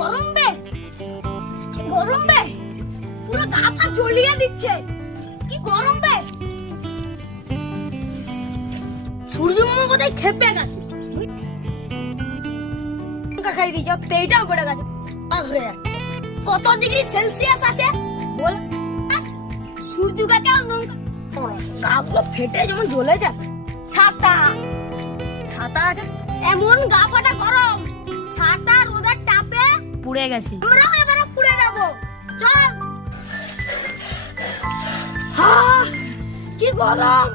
গরম বে কি গরম বে পুরো গা ফা জ্বলিয়ে দিচ্ছে। কি গরম বে বোধহয় খেপে গেছে। খাই গেছে, পা ধরে যাচ্ছে। কত ডিগ্রি সেলসিয়াস আছে? বল। সূর্য ফেটে যেমন জ্বলে যায়। ছাতা। ছাতা আছে। এমন গা ফাটা গরম। ছাতা পুড়ে গেছে। আমরাও এবারে পুড়ে যাব। চল। কি গরম।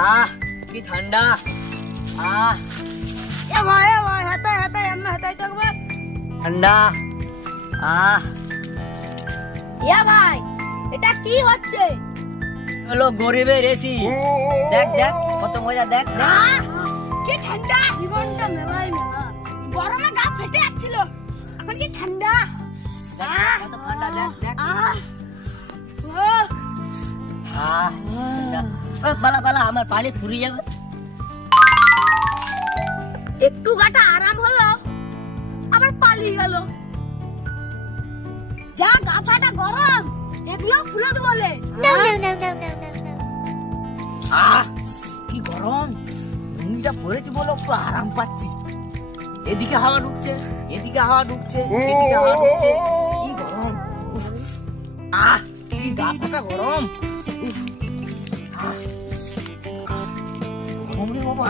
আহ কি ঠান্ডা। আহ। এ ভাই এ ভাই হাতাই হাতাই আমরা হাতাই তো একবার। ঠান্ডা। আহ। এ ভাই এটা কি হচ্ছে? হলো গরিবের এসি। দেখ দেখ কত মজা দেখ। দেখ। ঠান্ডা। জীবনটা মেলাই মেলা। গরমে গা ফেটে যাচ্ছিল। এখন কি ঠান্ডা? ঠান্ডা দেখ দেখ। বালা বালা আমার পানি ফুরিয়ে যাবে। একটু গাটা আরাম হলো আবার পালিয়ে গেল। যা গাফাটা গরম এগুলো ফুলে বলে। না কি গরম। ঘুমিটা পড়েছি বলো একটু আরাম পাচ্ছি। এদিকে হাওয়া ঢুকছে এদিকে হাওয়া ঢুকছে এদিকে হাওয়া ঢুকছে। কি গরম। আহ কি গা ফাটা গরম। গরম রে বাবা।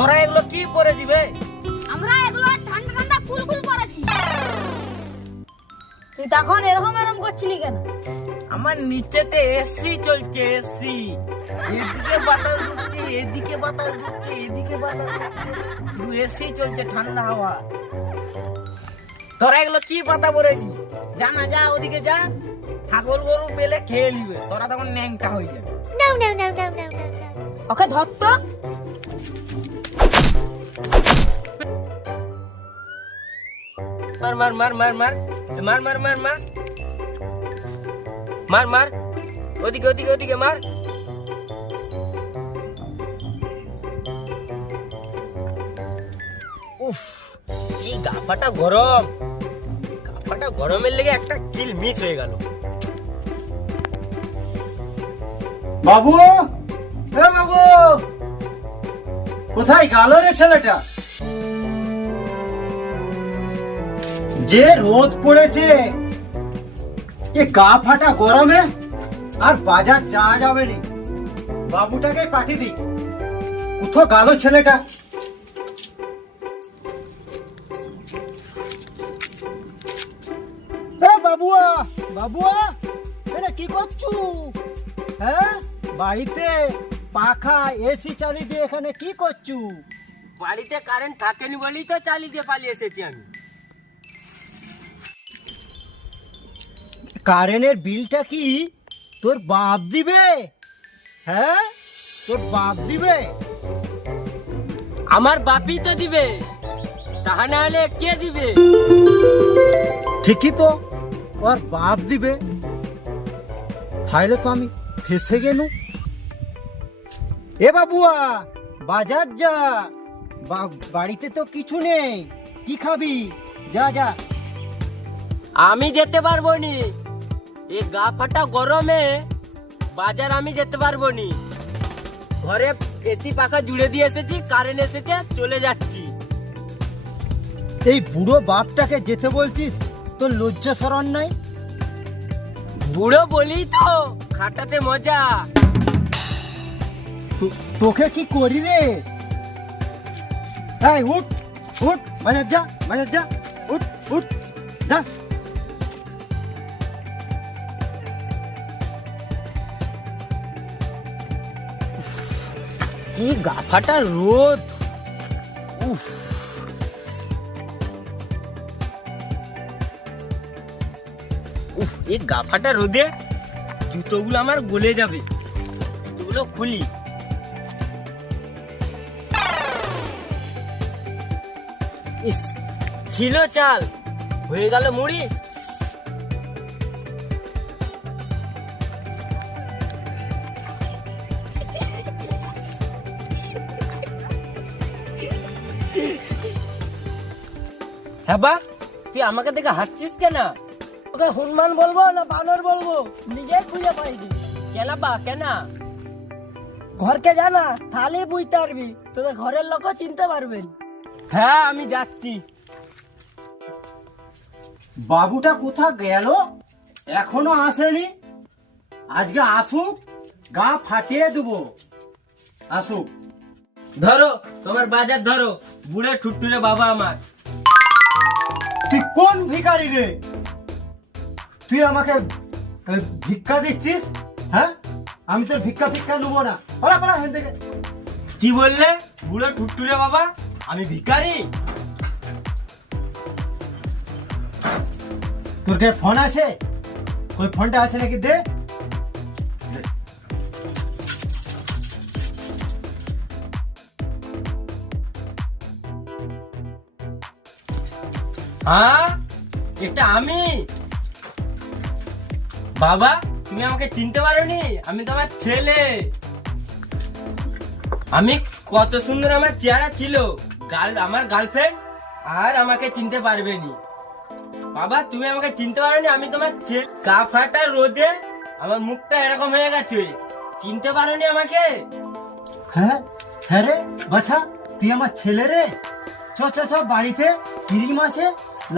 তোরা এগুলো কি করে দিবে? আমরা এগুলো ঠান্ডা ঠান্ডা কুল কুল করেছি তুই তখন এরকম এরকম করছিলি কেন? আমার নিচেতে এসি চলছে এসি এদিকে বাতাস ঢুকছে এদিকে বাতাস ঢুকছে এদিকে বাতাস ঢুকছে। এসি চলছে ঠান্ডা হাওয়া। তোরা এগুলো কি পাতা পড়েছি যা না যা ওদিকে যা। ছাগল গরু পেলে খেয়ে নিবে। তোরা তখন ন্যাংটা হয়ে যাবে। ওকে ধর তো মার মার মার মার মার মার মার মার মার মার মার ওদিকে ওদিকে ওদিকে মার উফ কি গাফাটা গরম গাফাটা গরমের লেগে একটা কিল মিস হয়ে গেল বাবু কোথায় গেল রে ছেলেটা? যে রোদ পড়েছে, এ গা ফাটা গরমে আর বাজার যাওয়া যাবে নি। বাবুটাকে পাঠিয়ে দি কোথাও গেল ছেলেটা? বাবুয়া বাবুয়া এটা কি করছু? হ্যাঁ বাড়িতে? পাখা এসি চালিয়ে দিয়ে এখানে কি করছু? বাড়িতে কারেন্ট থাকেনি বলেই তো চালিয়ে দিয়ে পালিয়ে এসেছি আমি। কারেন্টের বিলটা কি? তোর বাপ দিবে? হ্যাঁ? তোর বাপ দিবে? আমার বাপি তো দিবে। তাহা না হলে কে দিবে? ঠিকই তো, ওর বাপ দিবে। তাহলে তো আমি ফেসে গেল এ বাবুয়া বাজার যা। বাড়িতে তো কিছু নেই। কি খাবি? যা যা। আমি যেতে পারব নি। এই গা ফাটা গরমে বাজার আমি যেতে পারব নি। ঘরে এসি পাখা জুড়ে দিয়ে এসেছি কারেন্ট এসেছে চলে যাচ্ছি। এই বুড়ো বাপটাকে যেতে বলছিস? তোর লজ্জা সরণ নাই? বুড়ো বলি তো খাটাতে মজা। তো- তোকে কি করি রে? উঠ উঠ, বাজার যা বাজার যা, উঠ উঠ, যা। কি গা ফাটা রোদ। উফ। উফ এই গা ফাটা রোদে জুতোগুলো আমার গলে যাবে। জুতোগুলো খুলি। ছিল চাল। হয়ে গেল মুড়ি। হ্যাঁ তুই আমাকে দেখে হাসছিস কেন? ওকে হনুমান বলব না বানর বলব? নিজে খুঁজে পাইনি কেন বা, কেন? ঘরকে জানা তাহলে বুঝতে পারবি। তোদের ঘরের লোকও চিনতে পারবেন। হ্যাঁ আমি যাচ্ছি। বাবুটা কোথা গেল? এখনও আসেনি। আজকে আসুক গা ফাটিয়ে দেবো। আসুক। ধরো তোমার বাজার ধরো। বুড়ে ঠুট্টুরে বাবা আমার। তুই কোন ভিখারি রে? তুই আমাকে ভিক্ষা দিচ্ছিস? হ্যাঁ? আমি তোর ভিক্ষা ভিক্ষা নেব না। পালা পালা হেন থেকে। কি বললে বুড়ো ঠুট্টুরে বাবা? আমি ভিখারি। তোর কাছে ফোন আছে? ওই ফোনটা আছে নাকি দে। হ্যাঁ? এটা আমি। বাবা, তুমি আমাকে চিনতে পারোনি? আমি তোমার ছেলে। আমি কত সুন্দর আমার চেহারা ছিল। গার্ল আমার গার্লফ্রেন্ড আর আমাকে চিনতে পারবেনি বাবা তুমি আমাকে চিনতে পারোনি? আমি তোমার গা ফাটা রোদে আমার মুখটা এরকম হয়ে গেছে। চিনতে পারোনি আমাকে? হ্যাঁ হ্যাঁ রে বাছা তুই আমার ছেলে রে? চ চ চ বাড়িতে ক্রিম আছে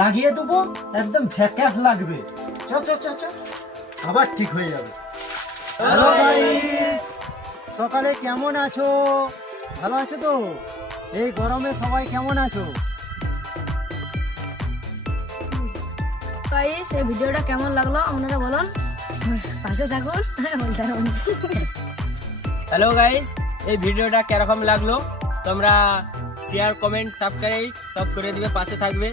লাগিয়ে দেবো একদম ঝ্যাকাস লাগবে। চ চ চ চ আবার ঠিক হয়ে যাবে। হ্যালো সকালে কেমন আছো? ভালো আছো তো? এই গরমে সবাই কেমন আছো? গাইস এই ভিডিওটা কেমন লাগল আপনারা বলুন। পাশে থাকুন হ্যালো গাইস এই ভিডিওটা কীরকম লাগল? তোমরা শেয়ার কমেন্ট সাবস্ক্রাইব সব করে দিবে পাশে থাকবে।